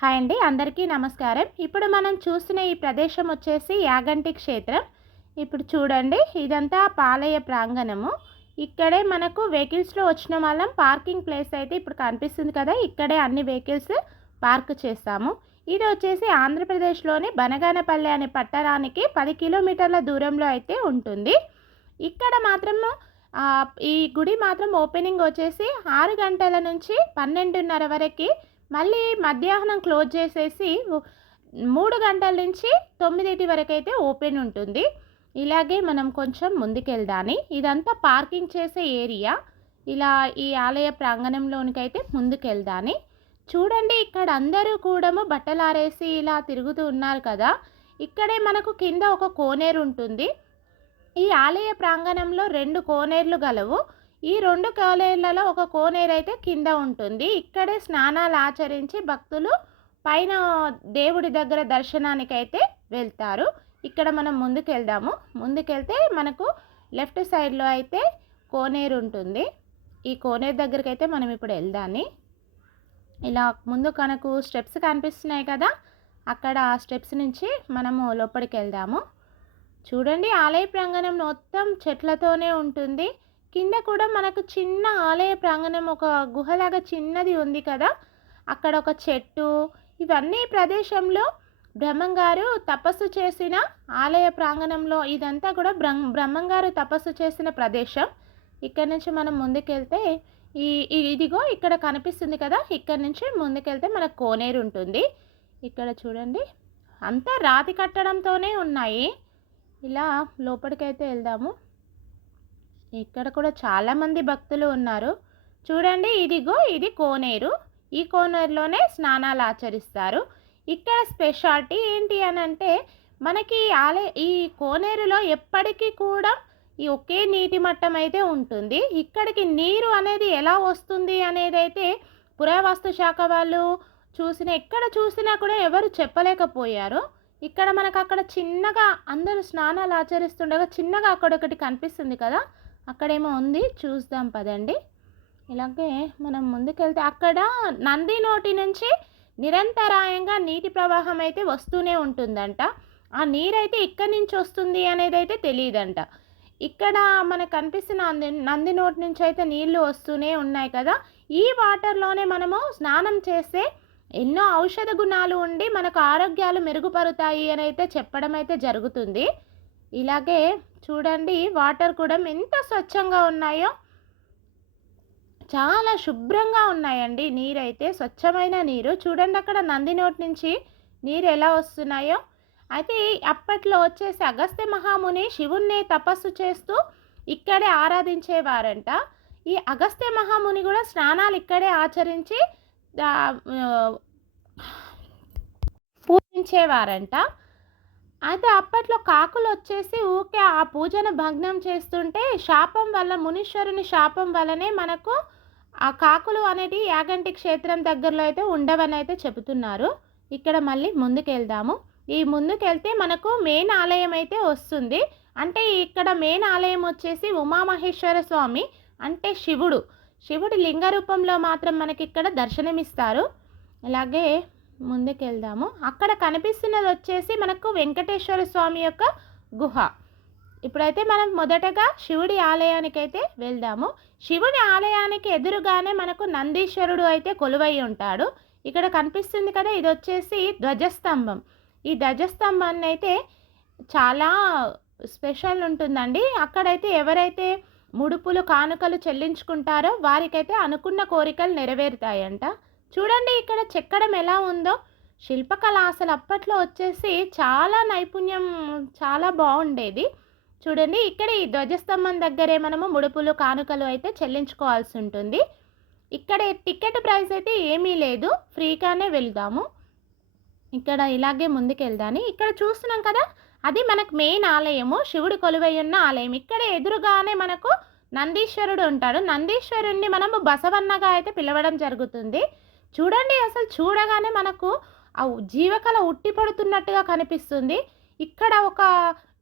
Hi అండి. అందరికీ నమస్కారం. ఇప్పుడు మనం చూస్తున్న ఈ ప్రదేశం వచ్చేసి యాగంటి క్షేత్రం. ఇప్పుడు చూడండి, ఇదంతా పాలయ ప్రాంగణము. ఇక్కడే మనకు వెహికల్స్‌లో వచ్చిన వాళ్ళం పార్కింగ్ ప్లేస్ అయితే ఇప్పుడు కనిపిస్తుంది కదా! ఇక్కడే అన్ని వెహికల్స్ పార్క్ చేస్తాము. ఇది వచ్చేసి ఆంధ్రప్రదేశ్‌లోని బనగానపల్లె అనే పట్టణానికి 10 కిలోమీటర్ల దూరంలో అయితే ఉంటుంది. ఇక్కడ మాత్రము ఈ గుడి మాత్రం ఓపెనింగ్ వచ్చేసి 6 గంటల నుంచి 12:30 వరకి, మళ్ళీ మధ్యాహ్నం క్లోజ్ చేసేసి 3 గంటల నుంచి 9 వరకైతే ఓపెన్ ఉంటుంది. ఇలాగే మనం కొంచెం ముందుకెళ్దాని. ఇదంతా పార్కింగ్ చేసే ఏరియా. ఇలా ఈ ఆలయ ప్రాంగణంలోనికైతే ముందుకెళ్దాని. చూడండి, ఇక్కడ అందరూ కూడాము బట్టలారేసి ఇలా తిరుగుతూ ఉన్నారు కదా! ఇక్కడే మనకు కింద ఒక కోనేరు ఉంటుంది. ఈ ఆలయ ప్రాంగణంలో 2 కోనేర్లు గలవు. ఈ 2 కోనేర్లలో ఒక కోనేరైతే కింద ఉంటుంది. ఇక్కడే స్నానాలు ఆచరించి భక్తులు పైన దేవుడి దగ్గర దర్శనానికైతే వెళ్తారు. ఇక్కడ మనం ముందుకెళ్దాము. ముందుకెళ్తే మనకు లెఫ్ట్ సైడ్‌లో అయితే కోనేరు ఉంటుంది. ఈ కోనేరు దగ్గరికైతే మనం ఇప్పుడు వెళ్దాని. ఇలా ముందు మనకు స్టెప్స్ కనిపిస్తున్నాయి కదా! అక్కడ ఆ స్టెప్స్ నుంచి మనము లోపలికెళ్దాము. చూడండి, ఆలయ ప్రాంగణం మొత్తం చెట్లతోనే ఉంటుంది. కింద కూడా మనకు చిన్న ఆలయ ప్రాంగణం ఒక గుహలాగా చిన్నది ఉంది కదా! అక్కడ ఒక చెట్టు, ఇవన్నీ ప్రదేశంలో బ్రహ్మంగారు తపస్సు చేసిన ఆలయ ప్రాంగణంలో ఇదంతా కూడా బ్రహ్మంగారు తపస్సు చేసిన ప్రదేశం. ఇక్కడ నుంచి మనం ముందుకెళ్తే ఇదిగో ఇక్కడ కనిపిస్తుంది కదా! ఇక్కడ నుంచి ముందుకెళ్తే మనకు కోనేరు ఉంటుంది. ఇక్కడ చూడండి, అంతా రాతి కట్టడంతోనే ఉన్నాయి. ఇలా లోపలికైతే వెళ్దాము. ఇక్కడ కూడా చాలామంది భక్తులు ఉన్నారు. చూడండి, ఇదిగో ఇది కోనేరు. ఈ కోనేరులోనే స్నానాలు ఆచరిస్తారు. ఇక్కడ స్పెషాలిటీ ఏంటి అనంటే, మనకి ఈ కోనేరులో ఎప్పటికీ కూడా ఈ ఒకే నీటి మట్టం అయితే ఉంటుంది. ఇక్కడికి నీరు అనేది ఎలా వస్తుంది అనేదైతే పురావస్తు శాఖ వాళ్ళు ఎక్కడ చూసినా కూడా ఎవరు చెప్పలేకపోయారు. ఇక్కడ మనకు అక్కడ చిన్నగా అందరూ స్నానాలు ఆచరిస్తుండగా చిన్నగా అక్కడొకటి కనిపిస్తుంది కదా! అక్కడేమో ఉంది, చూద్దాం పదండి. ఇలాగే మనం ముందుకెళ్తే అక్కడ నంది నోటి నుంచి నిరంతరాయంగా నీటి ప్రవాహం అయితే వస్తూనే ఉంటుందంట. ఆ నీరైతే ఇక్కడి నుంచి వస్తుంది అనేదైతే తెలీదంట. ఇక్కడ మనకు కనిపిస్తున్న నంది నోటి నుంచి అయితే నీళ్లు వస్తూనే ఉన్నాయి కదా! ఈ వాటర్‌లోనే మనము స్నానం చేస్తే ఎన్నో ఔషధ గుణాలు ఉండి మనకు ఆరోగ్యాలు మెరుగుపరుతాయి అని అయితే చెప్పడం అయితే జరుగుతుంది. ఇలాగే చూడండి, వాటర్ కూడా ఎంత స్వచ్ఛంగా ఉన్నాయో, చాలా శుభ్రంగా ఉన్నాయండి. నీరైతే స్వచ్ఛమైన నీరు. చూడండి, అక్కడ నంది నోటి నుంచి నీరు ఎలా వస్తున్నాయో. అయితే అప్పట్లో వచ్చేసి అగస్త్య మహాముని శివుణ్ణి తపస్సు చేస్తూ ఇక్కడే ఆరాధించేవారంట. ఈ అగస్త్య మహాముని కూడా స్నానాలు ఇక్కడే ఆచరించి పూజించేవారంట. అయితే అప్పట్లో కాకులు వచ్చేసి ఊకే ఆ పూజను భగ్నం చేస్తుంటే శాపం వల్ల, మునీశ్వరుని శాపం వల్లనే మనకు ఆ కాకులు అనేటివి యాగంటి క్షేత్రం దగ్గరలో అయితే ఉండవని అయితే చెబుతున్నారు. ఇక్కడ మళ్ళీ ముందుకెళ్దాము. ఈ ముందుకెళ్తే మనకు మెయిన్ ఆలయం అయితే వస్తుంది. అంటే ఇక్కడ మెయిన్ ఆలయం వచ్చేసి ఉమామహేశ్వర స్వామి, అంటే శివుడి లింగ రూపంలో మాత్రం మనకి ఇక్కడ దర్శనమిస్తారు. ఇలాగే ముందుకెళ్దాము. అక్కడ కనిపిస్తున్నది వచ్చేసి మనకు వెంకటేశ్వర స్వామి యొక్క గుహ. ఇప్పుడైతే మనం మొదటగా శివుడి ఆలయానికైతే వెళ్దాము. శివుడి ఆలయానికి ఎదురుగానే మనకు నందీశ్వరుడు అయితే కొలువై ఉంటాడు. ఇక్కడ కనిపిస్తుంది కదా, ఇది వచ్చేసి ధ్వజస్తంభం. ఈ ధ్వజస్తంభాన్ని అయితే చాలా స్పెషల్ ఉంటుందండి. అక్కడైతే ఎవరైతే ముడుపులు కానుకలు చెల్లించుకుంటారో వారికైతే అనుకున్న కోరికలు నెరవేరుతాయంట. చూడండి, ఇక్కడ చెక్కడం ఎలా ఉందో, శిల్పకళ అసలు అప్పట్లో వచ్చేసి చాలా నైపుణ్యం, చాలా బాగుండేది. చూడండి, ఇక్కడ ఈ ధ్వజస్తంభం దగ్గరే మనము ముడుపులు కానుకలు అయితే చెల్లించుకోవాల్సి ఉంటుంది. ఇక్కడ టికెట్ ప్రైస్ అయితే ఏమీ లేదు, ఫ్రీగానే వెళ్దాము. ఇక్కడ ఇలాగే ముందుకెళ్దాని. ఇక్కడ చూస్తున్నాం కదా, అది మనకు మెయిన్ ఆలయము, శివుడు కొలువై ఉన్న ఆలయం. ఇక్కడ ఎదురుగానే మనకు నందీశ్వరుడు ఉంటాడు. నందీశ్వరుణ్ణి మనము బసవన్నగా అయితే పిలవడం జరుగుతుంది. చూడండి, అసలు చూడగానే మనకు ఆ జీవకళ ఉట్టిపడుతున్నట్టుగా కనిపిస్తుంది. ఇక్కడ ఒక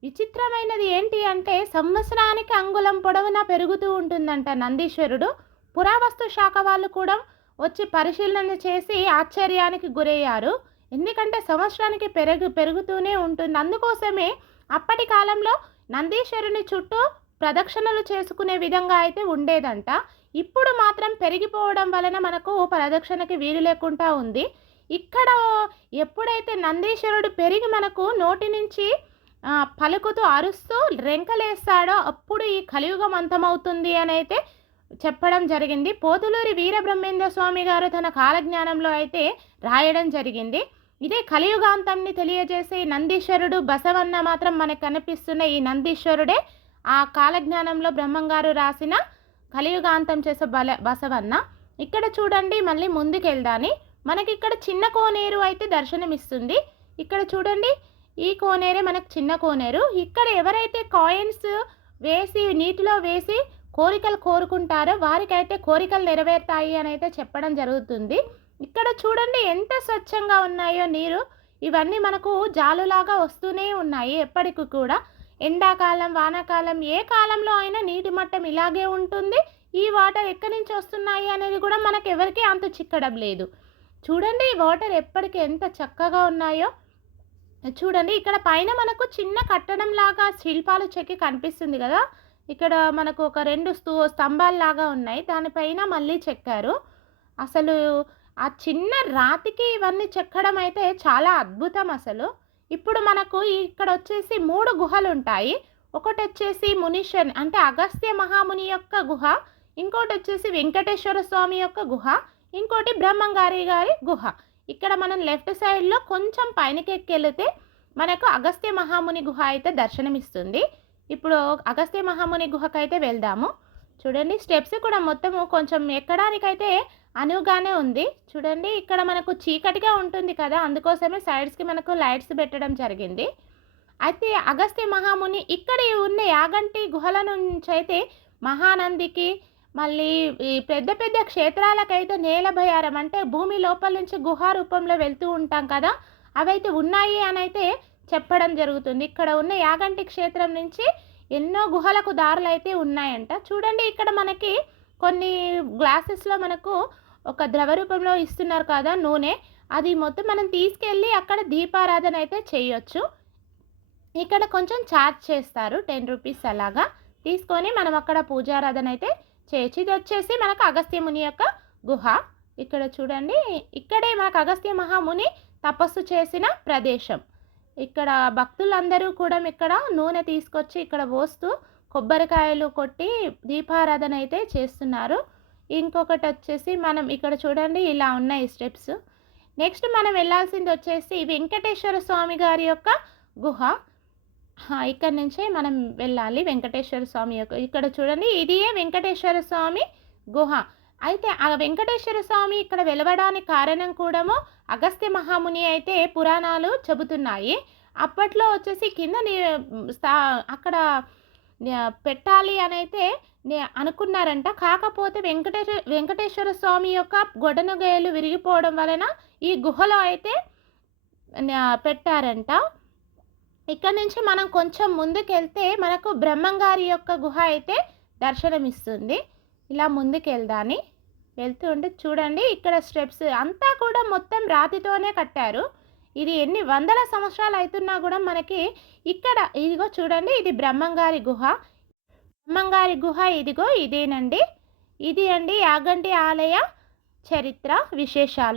విచిత్రమైనది ఏంటి అంటే, సంవత్సరానికి అంగుళం పొడవునా పెరుగుతూ ఉంటుందంట నందీశ్వరుడు. పురావస్తు శాఖ వాళ్ళు కూడా వచ్చి పరిశీలన చేసి ఆశ్చర్యానికి గురయ్యారు. ఎందుకంటే సంవత్సరానికి పెరుగుతూనే ఉంటుంది. అందుకోసమే అప్పటి కాలంలో నందీశ్వరుని చుట్టూ ప్రదక్షిణలు చేసుకునే విధంగా అయితే ఉండేదంట. ఇప్పుడు మాత్రం పెరిగిపోవడం వలన మనకు ప్రదక్షిణకి వీలు లేకుండా ఉంది. ఇక్కడ ఎప్పుడైతే నందీశ్వరుడు పెరిగి మనకు నోటి నుంచి పలుకుతూ అరుస్తూ రెంకలేస్తాడో అప్పుడు ఈ కలియుగం అంతమవుతుంది అని అయితే చెప్పడం జరిగింది. పోతులూరి వీరబ్రహ్మేంద్ర స్వామి గారు తన కాలజ్ఞానంలో అయితే రాయడం జరిగింది. ఇదే కలియుగాంతంని తెలియజేసే నందీశ్వరుడు బసవన్న మాత్రం మనకు కనిపిస్తున్న ఈ నందీశ్వరుడే ఆ కాలజ్ఞానంలో బ్రహ్మంగారు రాసిన కలియుగాంతం చేసే బసవన్న. ఇక్కడ చూడండి, మళ్ళీ ముందుకెళ్దాని మనకి ఇక్కడ చిన్న కోనేరు అయితే దర్శనమిస్తుంది. ఇక్కడ చూడండి, ఈ కోనేరే మనకు చిన్న కోనేరు. ఇక్కడ ఎవరైతే కాయిన్స్ వేసి నీటిలో వేసి కోరికలు కోరుకుంటారో వారికైతే కోరికలు నెరవేరుతాయి అని అయితే చెప్పడం జరుగుతుంది. ఇక్కడ చూడండి ఎంత స్వచ్ఛంగా ఉన్నాయో నీరు. ఇవన్నీ మనకు జాలులాగా వస్తూనే ఉన్నాయి ఎప్పటికి కూడా. ఎండాకాలం, వానాకాలం ఏ కాలంలో అయినా నీటి మట్టం ఇలాగే ఉంటుంది. ఈ వాటర్ ఎక్కడి నుంచి వస్తున్నాయి అనేది కూడా మనకు ఎవరికి అంత చిక్కడం లేదు. చూడండి ఈ వాటర్ ఎప్పటికీ ఎంత చక్కగా ఉన్నాయో. చూడండి ఇక్కడ పైన మనకు చిన్న కట్టడం లాగా శిల్పాలు చెక్కి కనిపిస్తుంది కదా. ఇక్కడ మనకు ఒక 2 స్తంభాల్లాగా ఉన్నాయి. దానిపైన మళ్ళీ చెక్కారు. అసలు ఆ చిన్న రాతికి ఇవన్నీ చెక్కడం అయితే చాలా అద్భుతం అసలు. ఇప్పుడు మనకు ఇక్కడ వచ్చేసి 3 గుహలు ఉంటాయి. ఒకటి వచ్చేసి మునీశ్వర్ అంటే అగస్త్య మహాముని యొక్క గుహ, ఇంకోటి వచ్చేసి వెంకటేశ్వర స్వామి యొక్క గుహ, ఇంకోటి బ్రహ్మంగారి గారి గుహ. ఇక్కడ మనం లెఫ్ట్ సైడ్లో కొంచెం పైనకి ఎక్కెళితే మనకు అగస్త్య మహాముని గుహ అయితే దర్శనమిస్తుంది. ఇప్పుడు అగస్త్య మహాముని గుహకైతే వెళ్దాము. చూడండి స్టెప్స్ కూడా మొత్తము కొంచెం ఎక్కడానికైతే అనువుగానే ఉంది. చూడండి ఇక్కడ మనకు చీకటిగా ఉంటుంది కదా, అందుకోసమే సైడ్స్కి మనకు లైట్స్ పెట్టడం జరిగింది. అయితే అగస్త్య మహాముని ఇక్కడ ఉన్న యాగంటి గుహల నుంచి అయితే మహానందికి మళ్ళీ ఈ పెద్ద పెద్ద క్షేత్రాలకైతే నేల భయారం అంటే భూమి లోపల నుంచి గుహా రూపంలో వెళ్తూ ఉంటాం కదా, అవైతే ఉన్నాయి అని అయితే చెప్పడం జరుగుతుంది. ఇక్కడ ఉన్న యాగంటి క్షేత్రం నుంచి ఎన్నో గుహలకు దారులు అయితే ఉన్నాయంట. చూడండి ఇక్కడ మనకి కొన్ని గ్లాసెస్లో మనకు ఒక ద్రవ రూపంలో ఇస్తున్నారు కదా నూనె, అది మొత్తం మనం తీసుకెళ్ళి అక్కడ దీపారాధన అయితే చేయొచ్చు. ఇక్కడ కొంచెం ఛార్జ్ చేస్తారు 10 రూపీస్ అలాగా తీసుకొని మనం అక్కడ పూజారాధన అయితే చేయొచ్చు. ఇది వచ్చేసి మనకు అగస్త్య ముని యొక్క గుహ. ఇక్కడ చూడండి ఇక్కడే మనకు అగస్త్య మహాముని తపస్సు చేసిన ప్రదేశం. ఇక్కడ భక్తులందరూ కూడా ఇక్కడ నూనె తీసుకొచ్చి ఇక్కడ పోస్తూ కొబ్బరికాయలు కొట్టి దీపారాధన అయితే చేస్తున్నారు. ఇంకొకటి వచ్చేసి మనం ఇక్కడ చూడండి ఇలా ఉన్నాయి స్టెప్స్. నెక్స్ట్ మనం వెళ్ళాల్సింది వచ్చేసి వెంకటేశ్వర స్వామి గారి యొక్క గుహ. ఇక్కడ నుంచే మనం వెళ్ళాలి వెంకటేశ్వర స్వామి యొక్క. ఇక్కడ చూడండి ఇదియే వెంకటేశ్వర స్వామి గుహ. అయితే ఆ వెంకటేశ్వర స్వామి ఇక్కడ వెలవడానికి కారణం కూడా అగస్త్య మహాముని అయితే పురాణాలు చెబుతున్నాయి. అప్పట్లో వచ్చేసి కింద అక్కడ పెట్టాలి అని అయితే అనుకున్నారంట. కాకపోతే వెంకటేశ్వర స్వామి యొక్క గొడనగేలు విరిగిపోవడం వలన ఈ గుహలో అయితే పెట్టారంట. ఇక్కడ నుంచి మనం కొంచెం ముందుకెళ్తే మనకు బ్రహ్మంగారి యొక్క గుహ అయితే దర్శనమిస్తుంది. ఇలా ముందుకెళ్దాని వెళ్తూ ఉంటే చూడండి ఇక్కడ స్టెప్స్ అంతా కూడా మొత్తం రాతితోనే కట్టారు. ఇది ఎన్ని వందల సంవత్సరాలు అవుతున్నా కూడా మనకి ఇక్కడ ఇదిగో చూడండి ఇది బ్రహ్మంగారి గుహ. బ్రహ్మంగారి గుహ ఇదిగో ఇదేనండి. ఇది అండి యాగంటి ఆలయ చరిత్ర విశేషాలు.